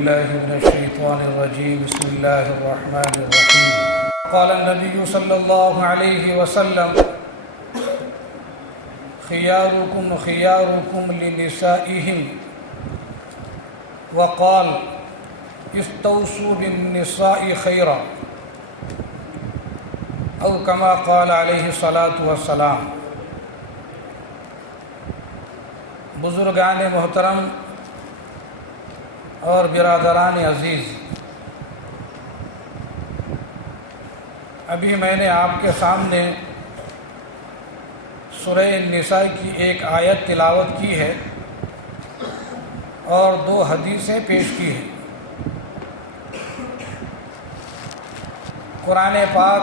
الله من الشيطان الرجيم بسم الله الرحمن الرحيم قال النبي صلى الله عليه وسلم خياركم خياركم لنسائهم وقال استوصوا بالنساء خيرا او كما قال عليه الصلاة والسلام۔ بزرگان محترم اور برادران عزیز، ابھی میں نے آپ کے سامنے سورہ النساء کی ایک آیت تلاوت کی ہے اور دو حدیثیں پیش کی ہیں۔ قرآن پاک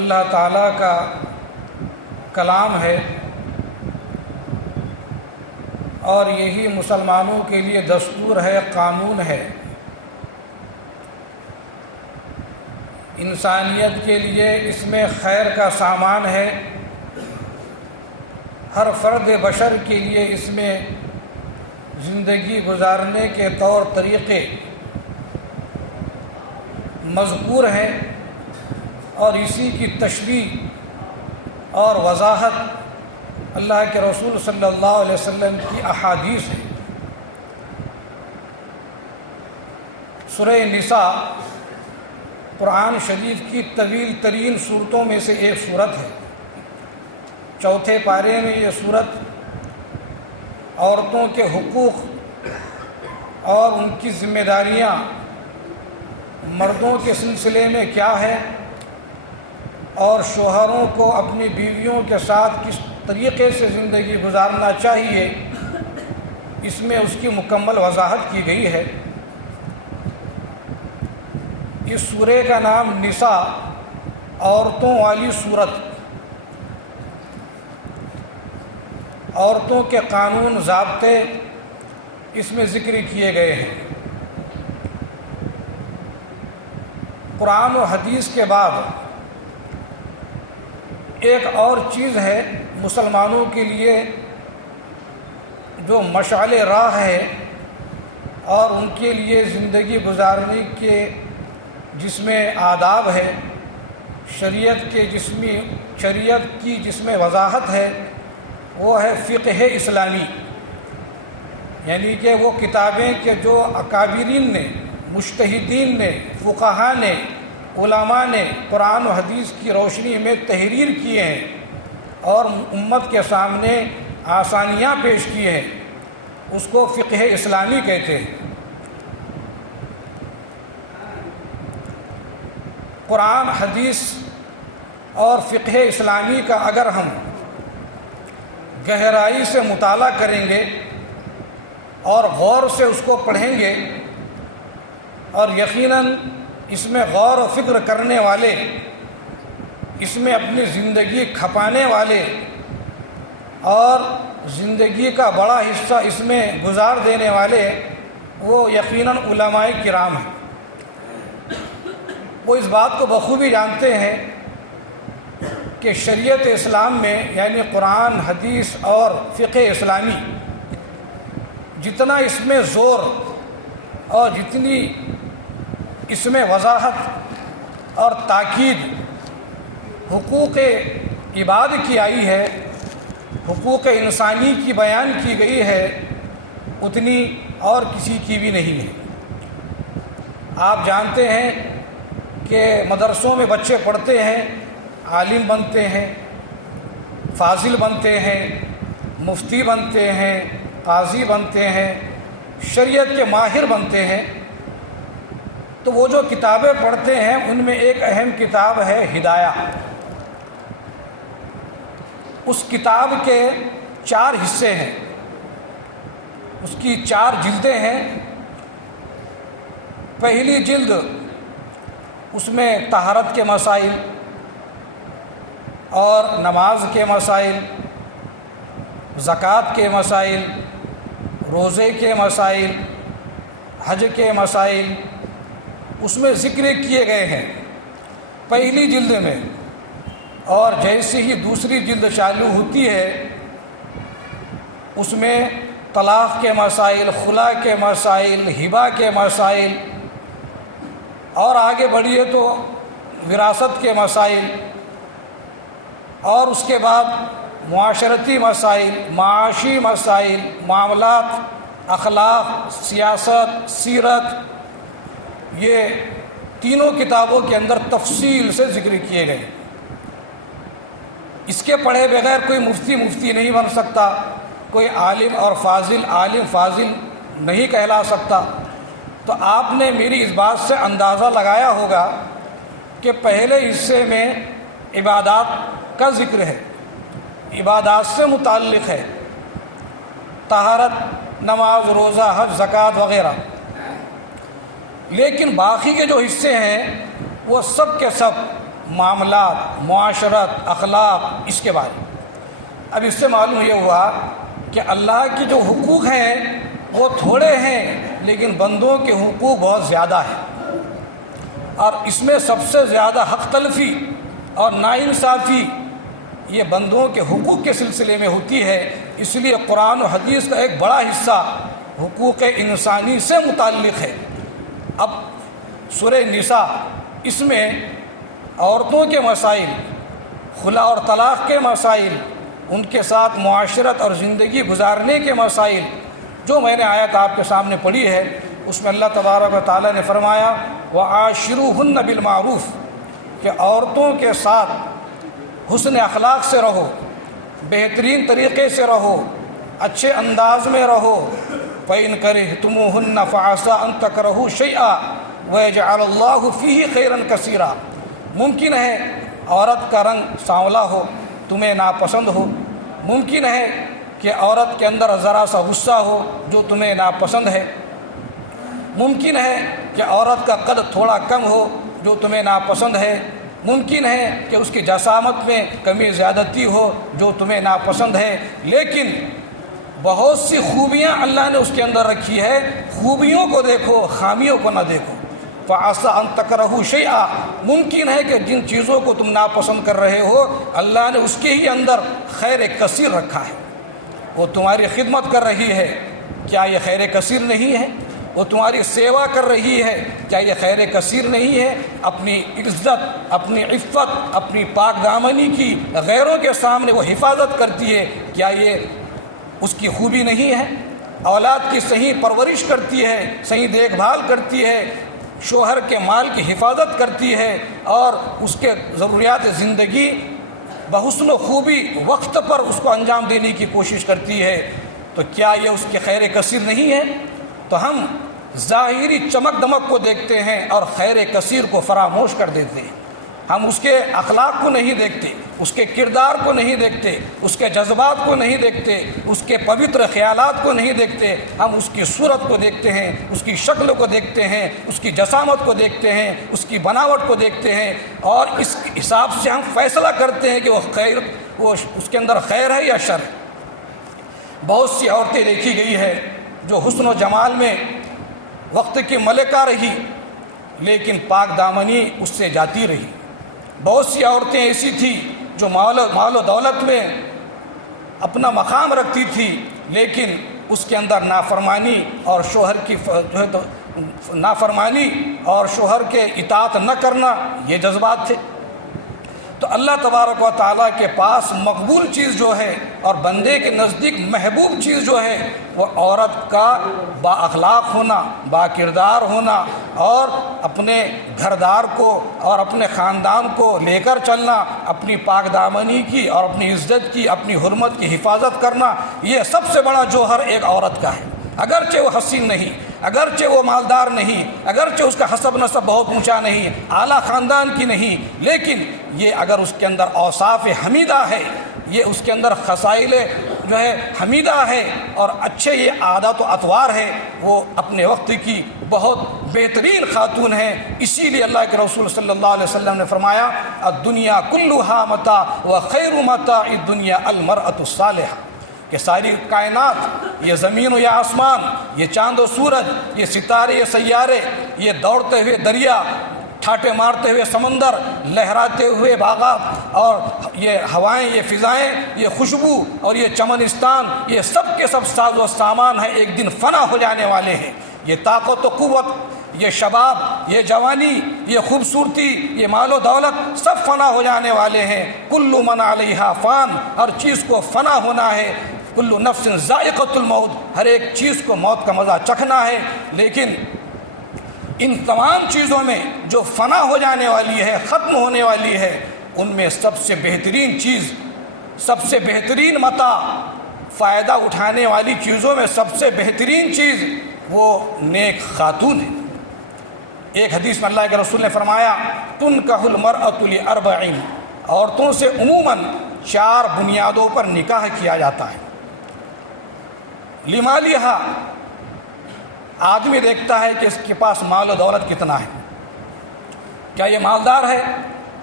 اللہ تعالیٰ کا کلام ہے اور یہی مسلمانوں کے لیے دستور ہے، قانون ہے۔ انسانیت کے لیے اس میں خیر کا سامان ہے، ہر فرد بشر کے لیے اس میں زندگی گزارنے کے طور طریقے مذکور ہیں اور اسی کی تشریح اور وضاحت اللہ کے رسول صلی اللہ علیہ وسلم کی احادیث ہے۔ سورہ نساء قرآن شریف کی طویل ترین صورتوں میں سے ایک صورت ہے۔ چوتھے پارے میں یہ صورت عورتوں کے حقوق اور ان کی ذمہ داریاں مردوں کے سلسلے میں کیا ہے اور شوہروں کو اپنی بیویوں کے ساتھ کس طریقے سے زندگی گزارنا چاہیے، اس میں اس کی مکمل وضاحت کی گئی ہے۔ اس سورہ کا نام نساء، عورتوں والی صورت، عورتوں کے قانون ضابطے اس میں ذکر کیے گئے ہیں۔ قرآن و حدیث کے بعد ایک اور چیز ہے مسلمانوں کے لیے جو مشعل راہ ہے اور ان کے لیے زندگی گزارنے کے جس میں آداب ہے، شریعت کی جس میں وضاحت ہے، وہ ہے فقہ اسلامی، یعنی کہ وہ کتابیں کہ جو اکابرین نے، مجتہدین نے، فقہاء نے، علماء نے قرآن و حدیث کی روشنی میں تحریر کیے ہیں اور امت کے سامنے آسانیاں پیش کی ہیں، اس کو فقہ اسلامی کہتے ہیں۔ قرآن، حدیث اور فقہ اسلامی کا اگر ہم گہرائی سے مطالعہ کریں گے اور غور سے اس کو پڑھیں گے، اور یقیناً اس میں غور و فکر کرنے والے، اس میں اپنی زندگی کھپانے والے اور زندگی کا بڑا حصہ اس میں گزار دینے والے، وہ یقیناً علماء کرام ہیں۔ وہ اس بات کو بخوبی جانتے ہیں کہ شریعت اسلام میں، یعنی قرآن، حدیث اور فقہ اسلامی، جتنا اس میں زور اور جتنی اس میں وضاحت اور تاکید حقوق عباد کی آئی ہے، حقوق انسانی کی بیان کی گئی ہے، اتنی اور کسی کی بھی نہیں ہے۔ آپ جانتے ہیں کہ مدرسوں میں بچے پڑھتے ہیں، عالم بنتے ہیں، فاضل بنتے ہیں، مفتی بنتے ہیں، قاضی بنتے ہیں، شریعت کے ماہر بنتے ہیں۔ تو وہ جو کتابیں پڑھتے ہیں ان میں ایک اہم کتاب ہے ہدایہ۔ اس کتاب کے 4 حصے ہیں، اس کی 4 جلدیں ہیں۔ پہلی جلد اس میں طہارت کے مسائل اور نماز کے مسائل، زکوٰۃ کے مسائل، روزے کے مسائل، حج کے مسائل اس میں ذکر کیے گئے ہیں پہلی جلد میں، اور جیسے ہی دوسری جلد چالو ہوتی ہے اس میں طلاق کے مسائل، خلا کے مسائل، ہبہ کے مسائل، اور آگے بڑھیے تو وراثت کے مسائل، اور اس کے بعد معاشرتی مسائل، معاشی مسائل، معاملات، اخلاق، سیاست، سیرت، یہ تینوں کتابوں کے اندر تفصیل سے ذکر کیے گئے۔ اس کے پڑھے بغیر کوئی مفتی نہیں بن سکتا، کوئی عالم فاضل نہیں کہلا سکتا۔ تو آپ نے میری اس بات سے اندازہ لگایا ہوگا کہ پہلے حصے میں عبادات کا ذکر ہے، عبادات سے متعلق ہے، طہارت، نماز، روزہ، حج، زکوٰۃ وغیرہ، لیکن باقی کے جو حصے ہیں وہ سب کے سب معاملات، معاشرت، اخلاق، اس کے بارے میں۔ اب اس سے معلوم یہ ہوا کہ اللہ کی جو حقوق ہیں وہ تھوڑے ہیں، لیکن بندوں کے حقوق بہت زیادہ ہیں، اور اس میں سب سے زیادہ حق تلفی اور ناانصافی یہ بندوں کے حقوق کے سلسلے میں ہوتی ہے۔ اس لیے قرآن و حدیث کا ایک بڑا حصہ حقوق انسانی سے متعلق ہے۔ اب سورہ نساء، اس میں عورتوں کے مسائل، خلا اور طلاق کے مسائل، ان کے ساتھ معاشرت اور زندگی گزارنے کے مسائل، جو میں نے آیت آپ کے سامنے پڑھی ہے، اس میں اللہ تبارک و تعالیٰ نے فرمایا وَعَاشِرُوهُنَّ بِالْمَعْرُوفِ کہ عورتوں کے ساتھ حسن اخلاق سے رہو، بہترین طریقے سے رہو، اچھے انداز میں رہو۔ فَإِنْ كَرِهْتُمُوهُنَّ فَعَسَىٰ أَن تَكْرَهُوا شَيْئًا وَيَجْعَلَ اللَّهُ فِيهِ خَيْرًا كَثِيرًا ممکن ہے عورت کا رنگ سانولا ہو، تمہیں ناپسند ہو، ممکن ہے کہ عورت کے اندر ذرا سا غصہ ہو جو تمہیں ناپسند ہے، ممکن ہے کہ عورت کا قد تھوڑا کم ہو جو تمہیں ناپسند ہے، ممکن ہے کہ اس کی جسامت میں کمی زیادتی ہو جو تمہیں ناپسند ہے، لیکن بہت سی خوبیاں اللہ نے اس کے اندر رکھی ہے۔ خوبیوں کو دیکھو، خامیوں کو نہ دیکھو۔ فَعَسَىٰ أَن تَكْرَهُوا شَيْئًا ممکن ہے کہ جن چیزوں کو تم ناپسند کر رہے ہو، اللہ نے اس کے ہی اندر خیر کثیر رکھا ہے۔ وہ تمہاری خدمت کر رہی ہے، کیا یہ خیر کثیر نہیں ہے؟ وہ تمہاری سیوا کر رہی ہے، کیا یہ خیر کثیر نہیں ہے؟ اپنی عزت، اپنی عفت، اپنی پاک دامنی کی غیروں کے سامنے وہ حفاظت کرتی ہے، کیا یہ اس کی خوبی نہیں ہے؟ اولاد کی صحیح پرورش کرتی ہے، صحیح دیکھ بھال کرتی ہے، شوہر کے مال کی حفاظت کرتی ہے، اور اس کے ضروریات زندگی بحسن و خوبی وقت پر اس کو انجام دینے کی کوشش کرتی ہے، تو کیا یہ اس کی خیر کثیر نہیں ہے؟ تو ہم ظاہری چمک دمک کو دیکھتے ہیں اور خیر کثیر کو فراموش کر دیتے ہیں۔ ہم اس کے اخلاق کو نہیں دیکھتے، اس کے کردار کو نہیں دیکھتے، اس کے جذبات کو نہیں دیکھتے، اس کے پوتر خیالات کو نہیں دیکھتے، ہم اس کی صورت کو دیکھتے ہیں، اس کی شکل کو دیکھتے ہیں، اس کی جسامت کو دیکھتے ہیں، اس کی بناوٹ کو دیکھتے ہیں، اور اس حساب سے ہم فیصلہ کرتے ہیں کہ وہ اس کے اندر خیر ہے یا شر ہے۔ بہت سی عورتیں دیکھی گئی ہے جو حسن و جمال میں وقت کی ملکہ رہی، لیکن پاک دامنی اس سے جاتی رہی۔ بہت سی عورتیں ایسی تھیں جو مال و دولت میں اپنا مقام رکھتی تھی، لیکن اس کے اندر نافرمانی اور شوہر کی نافرمانی اور شوہر کے اطاعت نہ کرنا یہ جذبات تھے۔ تو اللہ تبارک و تعالیٰ کے پاس مقبول چیز جو ہے اور بندے کے نزدیک محبوب چیز جو ہے وہ عورت کا با اخلاق ہونا، با کردار ہونا، اور اپنے گھردار کو اور اپنے خاندان کو لے کر چلنا، اپنی پاک دامنی کی اور اپنی عزت کی، اپنی حرمت کی حفاظت کرنا، یہ سب سے بڑا جوہر ایک عورت کا ہے۔ اگرچہ وہ حسین نہیں، اگرچہ وہ مالدار نہیں، اگرچہ اس کا حسب نسب بہت اونچا نہیں، اعلیٰ خاندان کی نہیں، لیکن یہ اگر اس کے اندر اوصاف حمیدہ ہے، یہ اس کے اندر خصائل جو ہے حمیدہ ہے، اور اچھے یہ عادات و اطوار ہے، وہ اپنے وقت کی بہت بہترین خاتون ہے۔ اسی لیے اللہ کے رسول صلی اللہ علیہ وسلم نے فرمایا الدنیا کلھا متاع وخیر متاع الدنیا المرأة الصالحہ، کہ ساری کائنات، یہ زمین و یہ آسمان، یہ چاند و سورج، یہ ستارے، یہ سیارے، یہ دوڑتے ہوئے دریا، چھاٹے مارتے ہوئے سمندر، لہراتے ہوئے باغات، اور یہ ہوائیں، یہ فضائیں، یہ خوشبو اور یہ چمنستان، یہ سب کے سب ساز و سامان ہیں، ایک دن فنا ہو جانے والے ہیں۔ یہ طاقت و قوت، یہ شباب، یہ جوانی، یہ خوبصورتی، یہ مال و دولت سب فنا ہو جانے والے ہیں۔ کل من علیہا فان، ہر چیز کو فنا ہونا ہے۔ کل نفس ذائقۃ الموت، ہر ایک چیز کو موت کا مزہ چکھنا ہے۔ لیکن ان تمام چیزوں میں جو فنا ہو جانے والی ہے، ختم ہونے والی ہے، ان میں سب سے بہترین چیز، سب سے بہترین متاع، فائدہ اٹھانے والی چیزوں میں سب سے بہترین چیز وہ نیک خاتون ہے۔ ایک حدیث میں اللہ کے رسول نے فرمایا، تنکح المرأۃ لأربع، عورتوں سے عموماً 4 بنیادوں پر نکاح کیا جاتا ہے۔ لمالہا، آدمی دیکھتا ہے کہ اس کے پاس مال و دولت کتنا ہے، کیا یہ مالدار ہے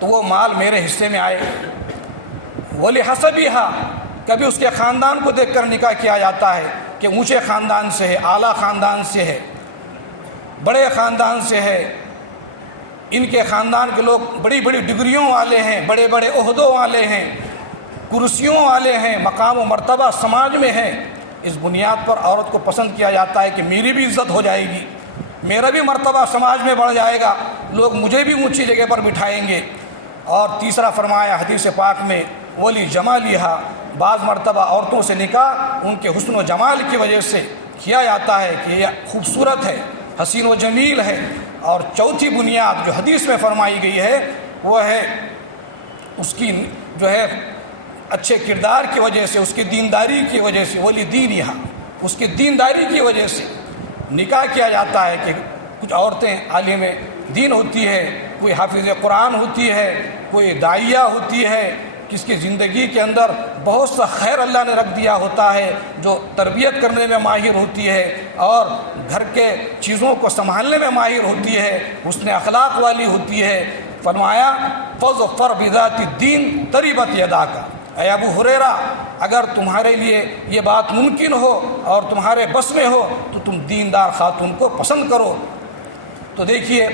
تو وہ مال میرے حصے میں آئے۔ ولحسبہا، کبھی اس کے خاندان کو دیکھ کر نکاح کیا جاتا ہے کہ اونچے خاندان سے ہے، اعلیٰ خاندان سے ہے، بڑے خاندان سے ہے، ان کے خاندان کے لوگ بڑی بڑی ڈگریوں والے ہیں، بڑے بڑے عہدوں والے ہیں، کرسیوں والے ہیں، مقام و مرتبہ سماج میں ہے۔ اس بنیاد پر عورت کو پسند کیا جاتا ہے کہ میری بھی عزت ہو جائے گی، میرا بھی مرتبہ سماج میں بڑھ جائے گا، لوگ مجھے بھی اونچی جگہ پر بٹھائیں گے۔ اور تیسرا فرمایا حدیث پاک میں، ولی جمالہا، بعض مرتبہ عورتوں سے نکاح ان کے حسن و جمال کی وجہ سے کیا جاتا ہے کہ یہ خوبصورت ہے، حسین و جمیل ہے۔ اور چوتھی بنیاد جو حدیث میں فرمائی گئی ہے وہ ہے اس کی جو ہے اچھے کردار کی وجہ سے، اس کی دینداری کی وجہ سے، ولی دینہا، اس کی دینداری کی وجہ سے نکاح کیا جاتا ہے کہ کچھ عورتیں عالم دین ہوتی ہے، کوئی حافظ قرآن ہوتی ہے، کوئی داعیہ ہوتی ہے، کس کی زندگی کے اندر بہت سا خیر اللہ نے رکھ دیا ہوتا ہے، جو تربیت کرنے میں ماہر ہوتی ہے اور گھر کے چیزوں کو سنبھالنے میں ماہر ہوتی ہے، حسن اخلاق والی ہوتی ہے۔ فرمایا فاظفر بذات الدین تربت یداک، اے ابو ہریرہ، اگر تمہارے لیے یہ بات ممکن ہو اور تمہارے بس میں ہو تو تم دیندار خاتون کو پسند کرو۔ تو دیکھیے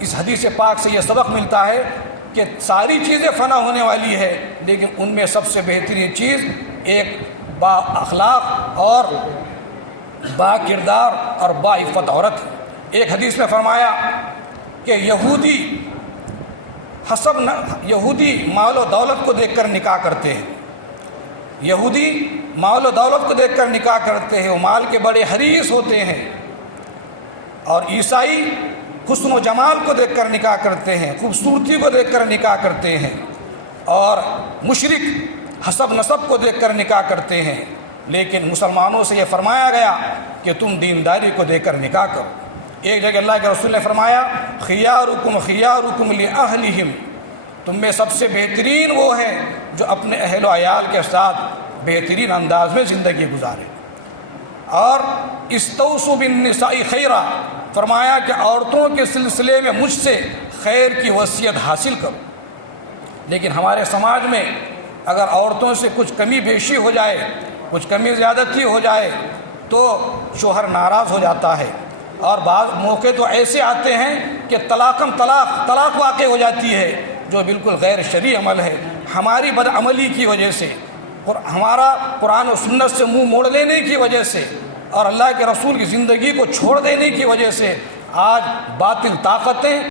اس حدیث پاک سے یہ سبق ملتا ہے کہ ساری چیزیں فنا ہونے والی ہے، لیکن ان میں سب سے بہترین چیز ایک با اخلاق اور با کردار اور با عفت عورت ہے۔ ایک حدیث میں فرمایا کہ یہودی مال و دولت کو دیکھ کر نکاح کرتے ہیں، یہودی مال و دولت کو دیکھ کر نکاح کرتے ہیں، وہ مال کے بڑے حریص ہوتے ہیں، اور عیسائی حسن و جمال کو دیکھ کر نکاح کرتے ہیں، خوبصورتی کو دیکھ کر نکاح کرتے ہیں، اور مشرک حسب نسب کو دیکھ کر نکاح کرتے ہیں۔ لیکن مسلمانوں سے یہ فرمایا گیا کہ تم دینداری کو دیکھ کر نکاح کرو۔ ایک جگہ اللہ کے رسول نے فرمایا، خیارکم خیارکم لأہلہم، تم میں سب سے بہترین وہ ہیں جو اپنے اہل و عیال کے ساتھ بہترین انداز میں زندگی گزارے۔ اور استوصوا بالنساء خیرا، فرمایا کہ عورتوں کے سلسلے میں مجھ سے خیر کی وصیت حاصل کرو۔ لیکن ہمارے سماج میں اگر عورتوں سے کچھ کمی بیشی ہو جائے، کچھ کمی زیادتی ہو جائے تو شوہر ناراض ہو جاتا ہے، اور بعض موقع تو ایسے آتے ہیں کہ طلاق واقع ہو جاتی ہے، جو بالکل غیر شرعی عمل ہے۔ ہماری بدعملی کی وجہ سے، اور ہمارا قرآن و سنت سے منہ موڑ لینے کی وجہ سے، اور اللہ کے رسول کی زندگی کو چھوڑ دینے کی وجہ سے آج باطل طاقتیں